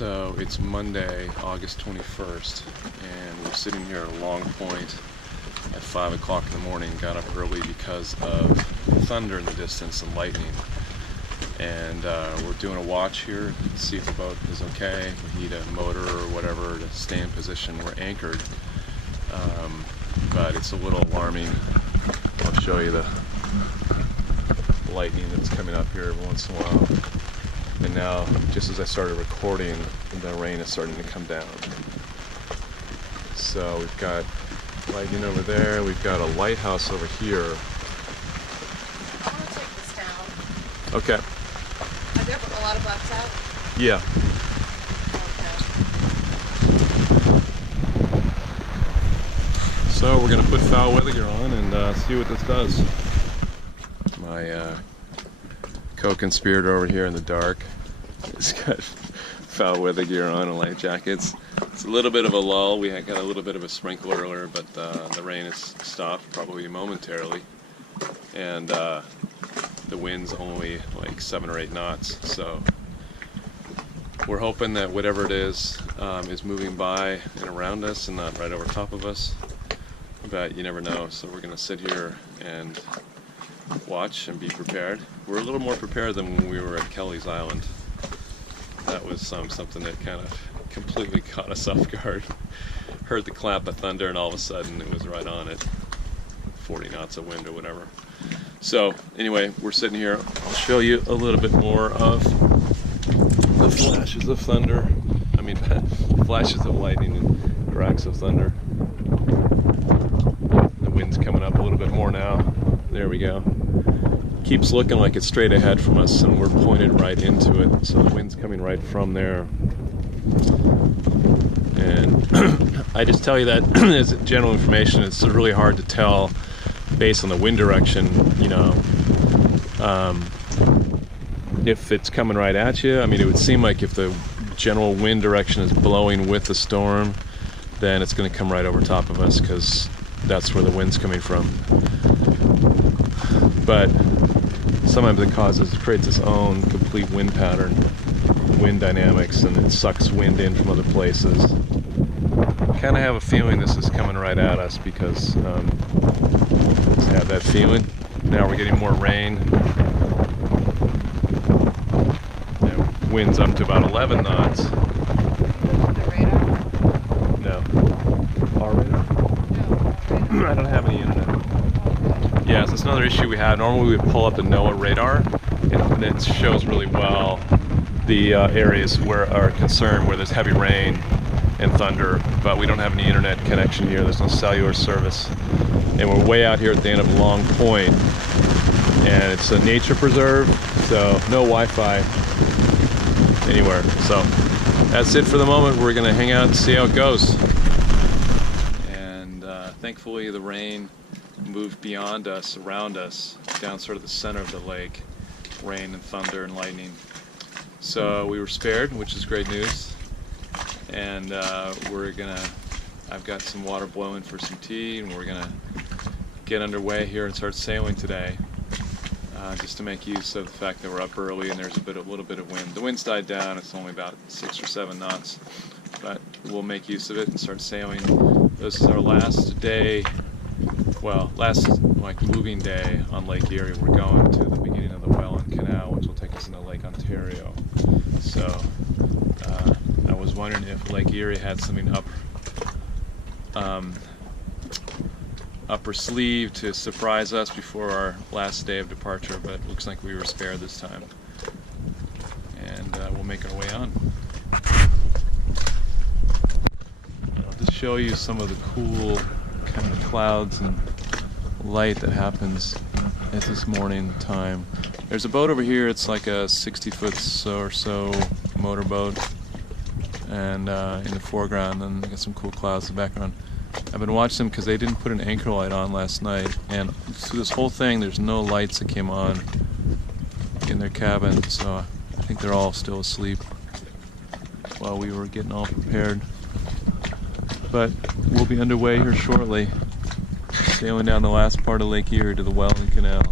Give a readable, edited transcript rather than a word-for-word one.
So it's Monday, August 21st, and we're sitting here at Long Point at 5 o'clock in the morning. Got up early because of thunder in the distance and lightning. And we're doing a watch here to see if the boat is okay. We need a motor or whatever to stay in position. We're anchored, but it's a little alarming. I'll show you the lightning that's coming up here every once in a while. And now, just as I started recording, the rain is starting to come down. So we've got lightning over there, we've got a lighthouse over here. I'm going to take this down. Okay. Are there a lot of bugs out? Yeah. Okay. So we're going to put foul weather gear on and see what this does. My co-conspirator over here in the dark has got foul weather gear on and light jackets. It's a little bit of a lull. We got a little bit of a sprinkle earlier, but the rain has stopped probably momentarily, and the wind's only like 7 or 8 knots. So we're hoping that whatever it is moving by and around us and not right over top of us, but you never know. So we're going to sit here and watch and be prepared. We're a little more prepared than when we were at Kelly's Island. That was something that kind of completely caught us off guard. Heard the clap of thunder and all of a sudden it was right on it. 40 knots of wind or whatever. So anyway, we're sitting here. I'll show you a little bit more of the flashes of thunder. I mean flashes of lightning and cracks of thunder. The wind's coming up a little bit more now. There we go. Keeps looking like it's straight ahead from us and we're pointed right into it, so the wind's coming right from there. And I just tell you that as general information, it's really hard to tell based on the wind direction, you know, if it's coming right at you. I mean, it would seem like if the general wind direction is blowing with the storm, then it's going to come right over top of us because that's where the wind's coming from. But sometimes it creates its own complete wind pattern, wind dynamics, and it sucks wind in from other places. Kind of have a feeling this is coming right at us because just have that feeling. Now we're getting more rain. Wind's up to about 11 knots. The radar? No. Our radar? No, I don't have any internet. Yeah, so it's another issue we have. Normally we would pull up the NOAA radar, and it shows really well the areas where are concerned where there's heavy rain and thunder, but we don't have any internet connection here. There's no cellular service, and we're way out here at the end of Long Point, and it's a nature preserve, so no Wi-Fi anywhere. So that's it for the moment. We're going to hang out and see how it goes. And thankfully the rain moved beyond us, around us, down sort of the center of the lake. Rain and thunder and lightning. So we were spared, which is great news. And I've got some water boiling for some tea, and we're gonna get underway here and start sailing today. Just to make use of the fact that we're up early and there's a little bit of wind. The wind's died down, it's only about 6 or 7 knots, but we'll make use of it and start sailing. This is our last day. Well, last moving day on Lake Erie. We're going to the beginning of the Welland Canal, which will take us into Lake Ontario. So I was wondering if Lake Erie had something up her sleeve to surprise us before our last day of departure, but it looks like we were spared this time. And we'll make our way on. I'll just show you some of the cool kind of clouds and light that happens at this morning time. There's a boat over here. It's like a 60-foot or so motorboat, and in the foreground, and got some cool clouds in the background. I've been watching them because they didn't put an anchor light on last night, and through this whole thing there's no lights that came on in their cabin, so I think they're all still asleep while we were getting all prepared. But we'll be underway here shortly, sailing down the last part of Lake Erie to the Welland Canal.